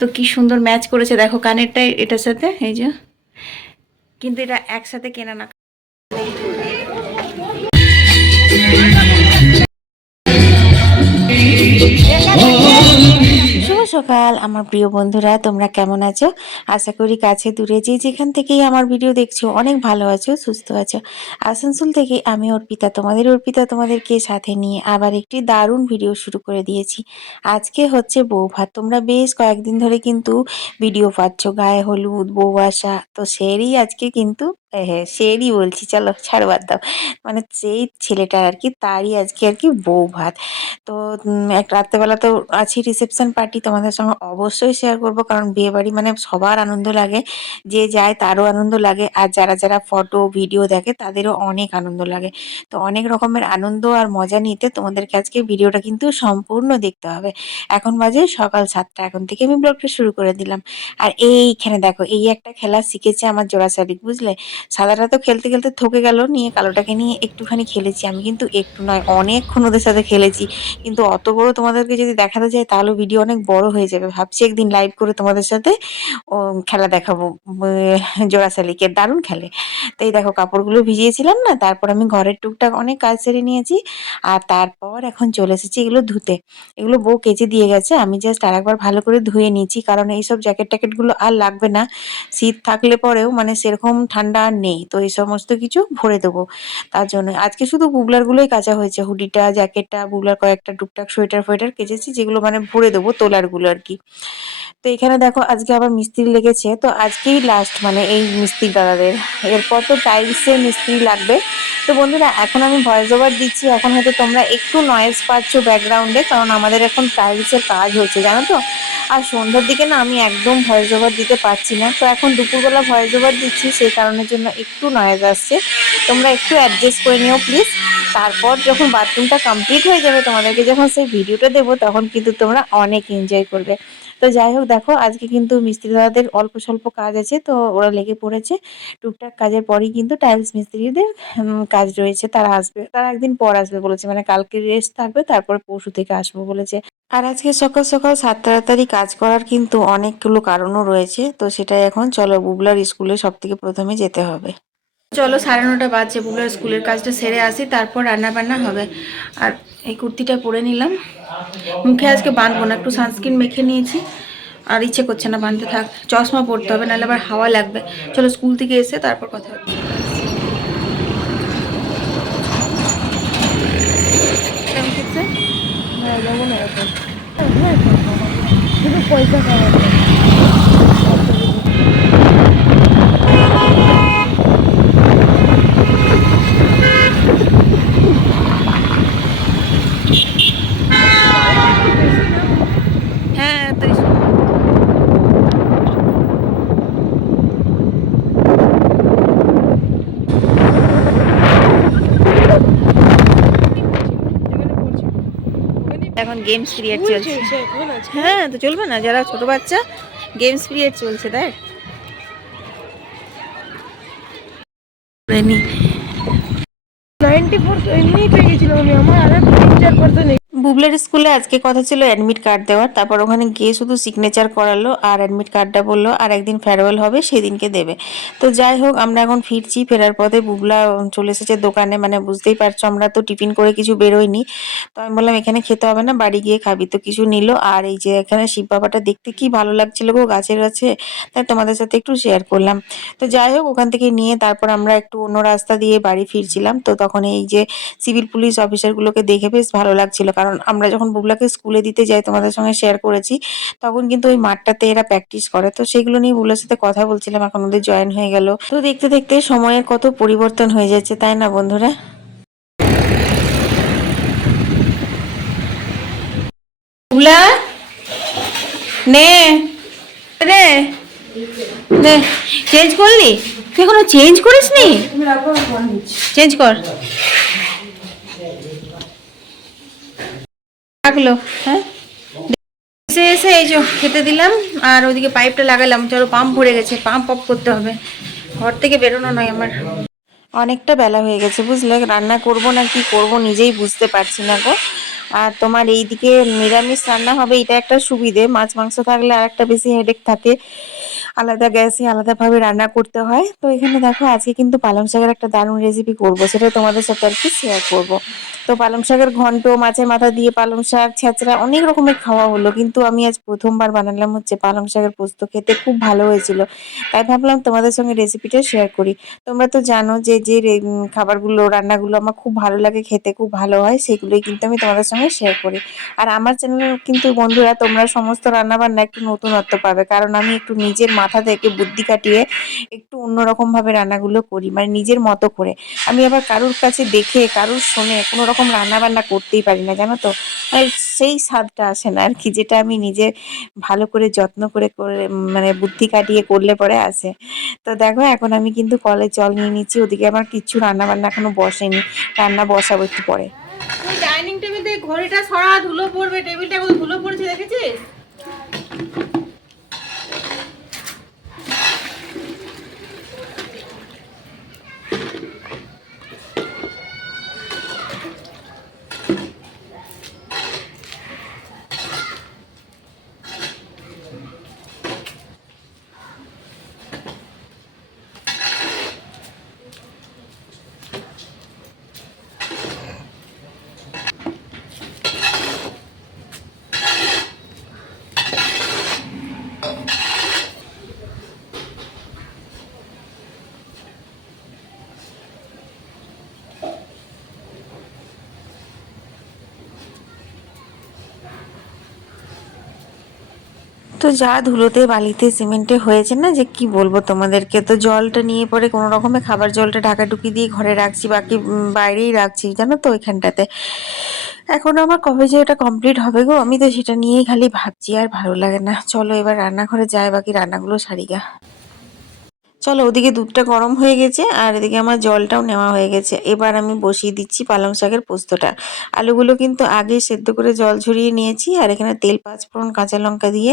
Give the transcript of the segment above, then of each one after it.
তো কি সুন্দর ম্যাচ করেছে দেখো কানেরটাই এটার সাথে, এই যে। কিন্তু এটা একসাথে কেনা না। শুভ সকাল আমার প্রিয় বন্ধুরা, তোমরা কেমন আছো? আশা করি কাছে দূরে যে যেখান থেকেই আমার ভিডিও দেখছো অনেক ভালো আছো, সুস্থ আছো। আসানসোল থেকে আমি অর্পিতা তোমাদেরকে সাথে নিয়ে আবার একটি দারুণ ভিডিও শুরু করে দিয়েছি। আজকে হচ্ছে বউ ভাত। তোমরা বেশ কয়েকদিন ধরে কিন্তু ভিডিও পাচ্ছ গায়ে হলুদ, বউ আসা, তো সেরই আজকে কিন্তু হ্যাঁ সেরই বলছি, চলো ছাড় বাদ দাও। মানে যেই ছেলেটার আর কি, তারই আজকে আর কি বউ ভাত। তো এক রাত্রেবেলা তো আছি রিসেপশন পার্টি, তোমাদের সঙ্গে অবশ্যই শেয়ার করব, কারণ বিয়ে বাড়ি মানে সবার আনন্দ লাগে, যে যায় তারও আনন্দ লাগে, আর যারা যারা ফটো ভিডিও দেখে তাদেরও অনেক আনন্দ লাগে। তো অনেক রকমের আনন্দ আর মজা নিতে তোমাদেরকে আজকে ভিডিওটা কিন্তু সম্পূর্ণ দেখতে হবে। এখন বাজে সকাল 7টা, এখন থেকে আমি ব্লগটা শুরু করে দিলাম। আর এইখানে দেখো, এই একটা খেলা শিখেছে আমার জোড়া শালিক, বুঝলে। সাদাটা তো খেলতে খেলতে থকে গেল, নিয়ে কালোটাকে নিয়ে একটুখানি খেলেছি। আমি কিন্তু একটু নয়, অনেকক্ষণ ওদের সাথে খেলেছি। কিন্তু অত বড় তোমাদেরকে যদি দেখাতে যায় তাহলে ভিডিও অনেক বড় হয়ে যাবে। ভাবছি একদিন লাইভ করে তোমাদের সাথে খেলা দেখাবো। জোড়া শালিকের দারুণ খেলে। তো এই দেখো, কাপড়গুলো ভিজিয়েছিলাম না, তারপর আমি ঘরের টুকটাক অনেক কাজ সেরে নিয়েছি। আর তারপর এখন চলে এসেছি এগুলো ধুতে। এগুলো বউ কেচে দিয়ে গেছে, আমি জাস্ট আরেকবার ভালো করে ধুয়ে নিয়েছি, কারণ এইসব জ্যাকেট ট্যাকেটগুলো আর লাগবে না। শীত থাকলে পরেও মানে সেরকম ঠান্ডা আর নেই, তো এই সমস্ত কিছু ভরে দেবো। তার জন্য আজকে শুধু বুগলারগুলোই কাচা হয়েছে, হুডিটা, জ্যাকেটটা, বুগলার কয়েকটা টুকটাক সোয়েটার ফোয়েটার কেচেছি, যেগুলো মানে ভরে দেবো, তোলারগুলো আর কি। তো এখানে দেখো আজকে আবার মিস্ত্রি লেগেছে, তো আজকেই লাস্ট মানে এই মিস্ত্রি দাদাদের। এরপর তো টাইলসের মিস্ত্রি লাগবে। তো বন্ধুরা, এখন আমি ভয়েস ওভার দিচ্ছি, এখন হয়তো তোমরা একটু নয়েজ পাচ্ছ ব্যাকগ্রাউন্ডে, কারণ আমাদের এখন টাইলসের কাজ হচ্ছে, জানো তো। আর সন্ধ্যার দিকে না আমি একদম ভয়েস ওভার দিতে পারছি না, তো এখন দুপুরবেলা ভয়েস ওভার দিচ্ছি, সেই কারণের জন্য একটু নয়েজ আসছে। তোমরা একটু অ্যাডজাস্ট করে নিও প্লিজ। তারপর যখন বাথরুমটা কমপ্লিট হয়ে যাবে, তোমাদেরকে যখন সেই ভিডিওটা দেবো, তখন কিন্তু তোমরা অনেক এনজয় করবে। তো যাই হোক, দেখো আজকে কিন্তু মিস্ত্রি দাদাদের অল্প স্বল্প কাজ আছে, তো ওরা লেগে পড়েছে। টুকটাক কাজের পরেই কিন্তু টাইলস মিস্ত্রিদের কাজ রয়েছে, তারা আসবে, তারা একদিন পর আসবে বলেছে, মানে কালকে রেস্ট থাকবে, তারপরে পরশু থেকে আসবো বলেছে। আর আজকে সকাল সকাল 7 তাড়াতাড়ি কাজ করার কিন্তু অনেকগুলো কারণও রয়েছে, তো সেটাই এখন চলো, বুবলার স্কুলে সব থেকে প্রথমে যেতে হবে। চলো 9:30 বাজছে, বুবলার স্কুলের কাজটা সেরে আসি, তারপর রান্না বান্না হবে। আর এই কুর্তিটা পরে নিলাম, মুখে আজকে বাঁধবো না, একটু সানস্ক্রিন মেখে নিয়েছি, আর ইচ্ছে করছে না বাঁধতে, থাক, চশমা পরতে হবে, নাহলে আবার হাওয়া লাগবে। চলো স্কুল থেকে এসে তারপর কথা হচ্ছে। কেমন করছে? হ্যাঁ, যেমন এরকম শুধু পয়সা খাওয়া। হ্যাঁ তাই। এখন গেমস পিরিয়ড চলছে। হ্যাঁ তো চলবে না, যারা ছোট বাচ্চা, গেমস পিরিয়ড চলছে, দেখ। বুবলের স্কুলে আজকে কথা ছিল অ্যাডমিট কার্ড দেওয়ার, তারপর ওখানে গিয়ে শুধু সিগনেচার করালো, আর অ্যাডমিট কার্ডটা বললো আর একদিন ফেয়ারওয়েল হবে সেদিনকে দেবে। তো যাই হোক, আমরা এখন ফিরছি, ফেরার পথে বুবলা চলে এসেছে দোকানে, মানে বুঝতেই পারছো আমরা তো টিফিন করে কিছু বেরোইনি। তো আমি বললাম এখানে খেতে হবে না, বাড়ি গিয়ে খাবি, তো কিছু নিল। আর এই যে এখানে শিব বাবাটা দেখতে কি ভালো লাগছিল গো, গাছের কাছে, তাই তোমাদের সাথে একটু শেয়ার করলাম। তো যাই হোক, ওখান থেকে নিয়ে তারপর আমরা একটু অন্য রাস্তা দিয়ে বাড়ি ফিরছিলাম, তো তখন এই যে সিভিল পুলিশ অফিসারগুলোকে দেখে বেশ ভালো লাগছিল, কারণ আমরা যখন বুবলাকে স্কুলে দিতে যাই, তোমাদের সঙ্গে শেয়ার করেছি, তখন কিন্তু ওই মাঠটাতে এরা প্র্যাকটিস করে, তো সেগুলো নিয়ে বুবলার সাথে কথা বলছিলাম, এখন ওদের জয়েন হয়ে গেল। তো দেখতে দেখতে সময়ের কত পরিবর্তন হয়ে যাচ্ছে, তাই না বন্ধুরা। বুবলা নে রে, নে চেঞ্জ করলি? তুই এখনো চেঞ্জ করিসনি? চেঞ্জ কর, রাখলো। হ্যাঁ, এসে এসে এই যে খেতে দিলাম, আর ওইদিকে পাইপটা লাগালাম, চলো পাম্প ভরে গেছে, পাম্প অফ করতে হবে, ঘর থেকে বেরোনো নয় আমার। অনেকটা বেলা হয়ে গেছে বুঝলে, রান্না করব না কি করব নিজেই বুঝতে পারছি না গো। আর তোমার এইদিকে নিরামিষ রান্না হবে, এটা একটা সুবিধে। মাছ মাংস থাকলে আর একটা বেশি হেডেক থাকে, আলাদা গ্যাসে আলাদাভাবে রান্না করতে হয়। তো এখানে দেখো আজকে কিন্তু পালং শাকের একটা দারুণ রেসিপি করব, সেটা তোমাদের সাথে আর কি শেয়ার করব। তো পালং শাকের ঘন্ট, মাছের মাথা দিয়ে পালং শাক, ছেঁচড়া, অনেক রকমের খাওয়া হলো, কিন্তু আমি আজ প্রথমবার বানালাম হচ্ছে পালং শাকের পোস্ত। খেতে খুব ভালো হয়েছিল, তাই ভাবলাম তোমাদের সঙ্গে রেসিপিটা শেয়ার করি। তোমরা তো জানো যে যে খাবারগুলো, রান্নাগুলো আমার খুব ভালো লাগে, খেতে খুব ভালো হয়, সেগুলোই কিন্তু আমি তোমাদের সঙ্গে শেয়ার করি। আর আমার চ্যানেলে কিন্তু বন্ধুরা তোমরা সমস্ত রান্নাবান্না একটু নতুনত্ব পাবে, কারণ আমি একটু নিজের মাথা থেকে বুদ্ধি কাটিয়ে একটু অন্যরকম ভাবে রান্নাগুলো করি, মানে নিজের মতো করে। আমি আবার কারুর কাছে দেখে, কারুর শুনে কোনো রকম রান্না বান্না করতেই পারি না, জানো তো। মানে সেই স্বাদটা আসে না আর কি, যেটা আমি নিজে ভালো করে যত্ন করে করে মানে বুদ্ধি কাটিয়ে করলে পরে আসে। তো দেখো এখন আমি কিন্তু কলে জল নিয়ে নিচ্ছি, ওদিকে আমার কিচ্ছু রান্না বান্না এখনো বসেনি, রান্না বসাবো একটু পরে। তুই ডাইনিং টেবিল থেকে ঘড়িটা সরা, ধুলো পড়বে, টেবিলটা কত ধুলো পড়েছে দেখেছিস? তো যা ধুলোতে বালিতে সিমেন্টে হয়েছে না, যে কি বলবো তোমাদেরকে। তো জলটা নিয়ে পরে কোনো রকমে খাবার জলটা ঢাকাঢুকি দিয়ে ঘরে রাখছি, বাকি বাইরেই রাখছি, জানো তো ওইখানটাতে। এখন আমার কবে যে এটা কমপ্লিট হবে গো, আমি তো সেটা নিয়েই খালি ভাবছি, আর ভালো লাগে না। চলো এবার রান্নাঘরে যাই, বাকি রান্নাগুলো সারি গা। চলো, ওদিকে দুধটা গরম হয়ে গেছে আর এদিকে আমার জলটাও নেওয়া হয়ে গেছে। এবার আমি বসিয়ে দিচ্ছি পালং শাকের পোস্তটা। আলুগুলো কিন্তু আগে সেদ্ধ করে জল ঝরিয়ে নিয়েছি, আর এখানে তেল, পাঁচফোড়ন, কাঁচা লঙ্কা দিয়ে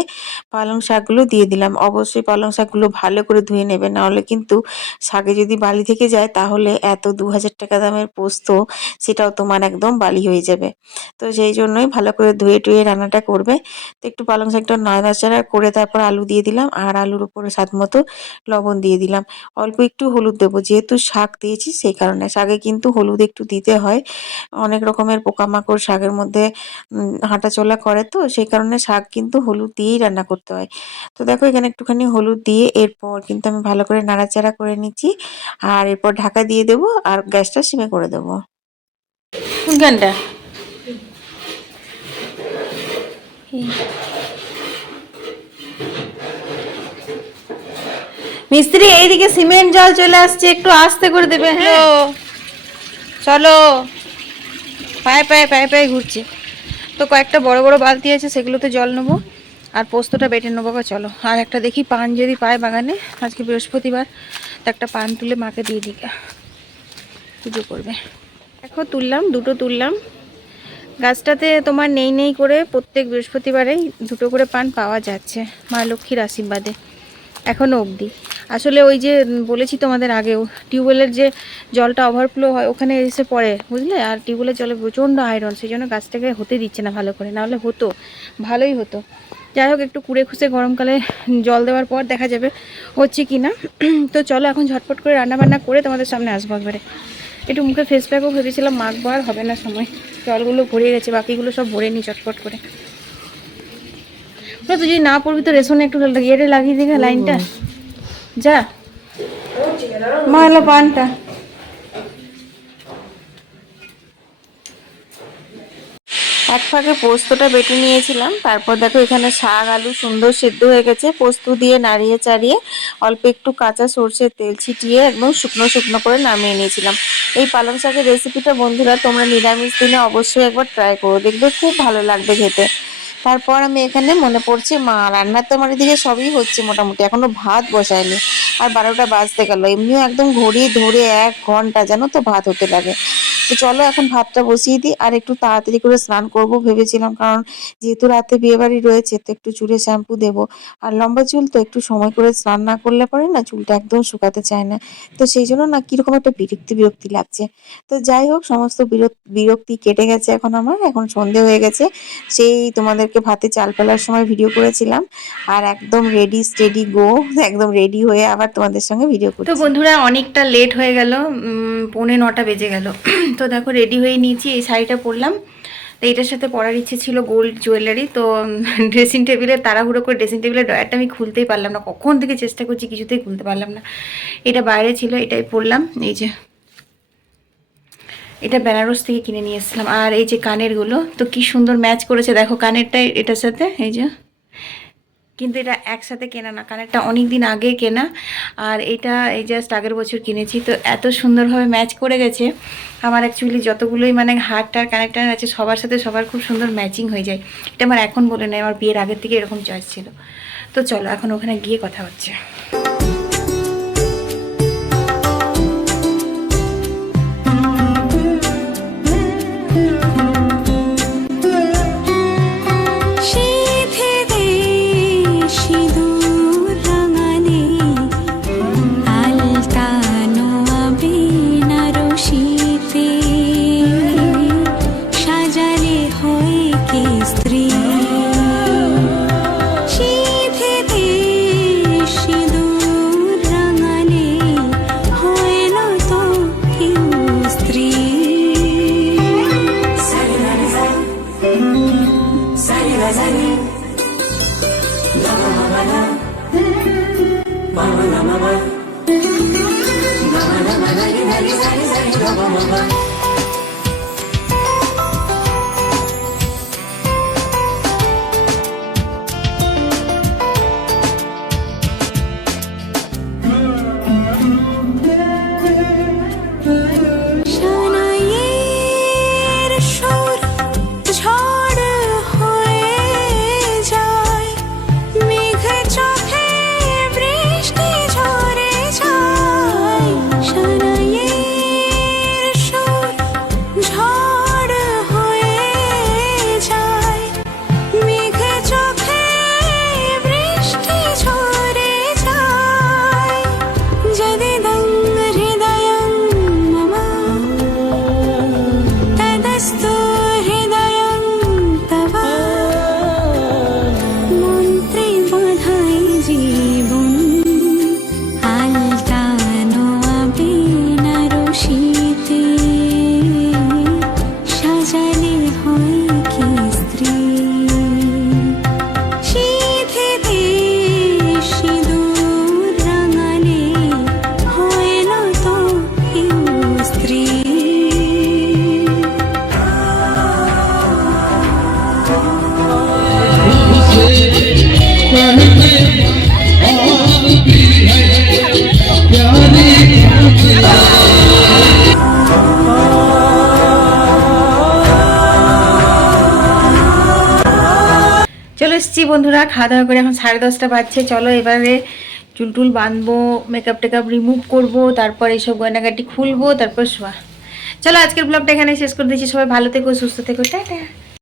পালং শাকগুলো দিয়ে দিলাম। অবশ্যই পালং শাকগুলো ভালো করে ধুয়ে নেবে, নাহলে কিন্তু শাকে যদি বালি থেকে যায় তাহলে এত 2000 টাকা দামের পোস্ত, সেটাও তোমার একদম বালি হয়ে যাবে। তো সেই জন্যই ভালো করে ধুয়ে টুয়ে রান্নাটা করবে। তো একটু পালং শাকটা নাড়াচাড়া করে তারপর আলু দিয়ে দিলাম, আর আলুর উপরে স্বাদ মতো লবণ দিয়ে দিলাম। অল্প একটু হলুদ দেবো, যেহেতু শাক দিয়েছি সেই কারণে। শাকে কিন্তু হলুদ একটু দিতে হয়, অনেক রকমের পোকামাকড় শাকের মধ্যে হাঁটাচলা করে, তো সেই কারণে শাক কিন্তু হলুদ দিয়েই রান্না করতে হয়। তো দেখো এখানে একটুখানি হলুদ দিয়ে এরপর কিন্তু আমি ভালো করে নাড়াচাড়া করে নিচ্ছি, আর এরপর ঢাকা দিয়ে দেবো আর গ্যাসটা সিমে করে দেবো। কোনখানটা? মিস্ত্রি এইদিকে সিমেন্ট জল চলে আসছে, একটু আস্তে করে দেবে। হ্যাঁ চলো, পায়ে পায়ে পায়ে পায়ে ঘুরছে। তো কয়েকটা বড় বড় বালতি আছে, সেগুলোতে জল নেবো আর পোস্তটা বেটে নেবো। বা চলো, আর একটা দেখি পান যদি পায় বাগানে, আজকে বৃহস্পতিবার, তো একটা পান তুলে মাকে দিয়ে দিই, পুজো করবে। দেখো তুললাম, দুটো তুললাম। গাছটাতে তোমার নেই নেই করে প্রত্যেক বৃহস্পতিবারেই দুটো করে পান পাওয়া যাচ্ছে মা লক্ষ্মীর আশীর্বাদে, এখনও অবধি। আসলে ওই যে বলেছি তোমাদের আগেও, টিউবওয়েলের যে জলটা ওভারফ্লো হয় ওখানে এসে পড়ে, বুঝলে। আর টিউবওয়েলের জলে প্রচণ্ড আয়রন, সেই জন্য গাছটাকে হতে দিচ্ছে না ভালো করে, নাহলে হতো, ভালোই হতো। যাই হোক, একটু কুড়ে খুঁড়ে গরমকালে জল দেওয়ার পর দেখা যাবে হচ্ছে কি না। তো চলো এখন ঝটপট করে রান্নাবান্না করে তোমাদের সামনে আসবো একবারে। একটু মুখে ফেস প্যাকও ভেবেছিলাম মাখবো, আর হবে না সময়, জলগুলো ভরে গেছে, বাকিগুলো সব ভরে নিই চটপট করে। তুই যদি না পড়বি তো রেশনে একটু ইয়েটা লাগিয়ে দিঘা লাইনটা, যা মা এলো পানটা। এক ফাঁকে পোস্তটা বেটে নিয়েছিলাম, তারপর দেখো এখানে শাক আলু সুন্দর সেদ্ধ হয়ে গেছে। পোস্ত দিয়ে নাড়িয়ে চাড়িয়ে অল্প একটু কাঁচা সর্ষের তেল ছিটিয়ে একদম শুকনো শুকনো করে নামিয়ে নিয়েছিলাম। এই পালং শাকের রেসিপিটা বন্ধুরা তোমরা নিরামিষ দিনে অবশ্যই একবার ট্রাই করো, দেখবে খুব ভালো লাগবে খেতে। তারপর আমি এখানে মনে পড়ছে মা রান্নার তো আমার এদিকে সবই হচ্ছে মোটামুটি, এখনো ভাত বসায়নি, আর 12টা বাজতে গেল। এমনিও একদম ঘড়ি ধরে 1 ঘন্টা যেন তো ভাত হতে লাগে। তো চলো এখন ভাতটা বসিয়ে দিই, আর একটু তাড়াতাড়ি করে স্নান করব ভেবেছিলাম, কারণ যেহেতু রাতে বিয়ে বাড়ি রয়েছে তো একটু চুলে শ্যাম্পু দেবো। আর লম্বা চুল তো একটু সময় করে স্নান না করলে পরে না চুলটা একদম শুকাতে চায় না। তো সেই জন্য না কিরকম একটা বিরক্তি বিরক্তি লাগছে। তো যাই হোক, সমস্ত বিরক্তি কেটে গেছে এখন আমার, এখন সন্ধে হয়ে গেছে। সেই তোমাদেরকে ভাতে চাল ফেলার সময় ভিডিও করেছিলাম, আর একদম রেডি স্টেডি গো, একদম রেডি হয়ে আবার তোমাদের সঙ্গে ভিডিও তো করছি। বন্ধুরা অনেকটা লেট হয়ে গেল, 9:45 বেজে গেল। তো দেখো রেডি হয়ে নিয়েছি, এই শাড়িটা পরলাম। তো এটার সাথে পরার ইচ্ছে ছিল গোল্ড জুয়েলারি। তো ড্রেসিং টেবিলে তাড়াহুড়ো করে ড্রেসিং টেবিলের ডয়ারটা আমি খুলতেই পারলাম না, কখন থেকে চেষ্টা করছি কিছুতেই খুলতে পারলাম না। এটা বাইরে ছিল, এটাই পরলাম। এই যে এটা বেনারস থেকে কিনে নিয়ে এসেছিলাম। আর এই যে কানেরগুলো তো কি সুন্দর ম্যাচ করেছে দেখো, কানেরটাই এটার সাথে, এই যে। কিন্তু এটা একসাথে কেনা না, কানেরটা অনেক দিন আগে কেনা, আর এটা এই জাস্ট আগের বছর কিনেছি। তো এত সুন্দরভাবে ম্যাচ করে গেছে। আমার অ্যাকচুয়ালি যতগুলোই মানে হারটার কানেক্টার আছে সবার সাথে সবার খুব সুন্দর ম্যাচিং হয়ে যায়। এটা আমার এখন বলে নেই, আমার বিয়ের আগের থেকে এরকম চয়েস ছিল। তো চলো এখন ওখানে গিয়ে কথা হচ্ছে। চলে এসেছি বন্ধুরা, খাওয়া দাওয়া করে এখন 10:30 বাজছে। চলো এবারে চুল টুল বাঁধবো, মেকআপ টেকআপ রিমুভ করবো, তারপর এইসব গয়নাগাটি খুলবো, তারপর শোয়া। চলো আজকের ব্লগটা এখানে শেষ করে দিচ্ছি। সবাই ভালো থেকো, সুস্থ থেকো, টাটা।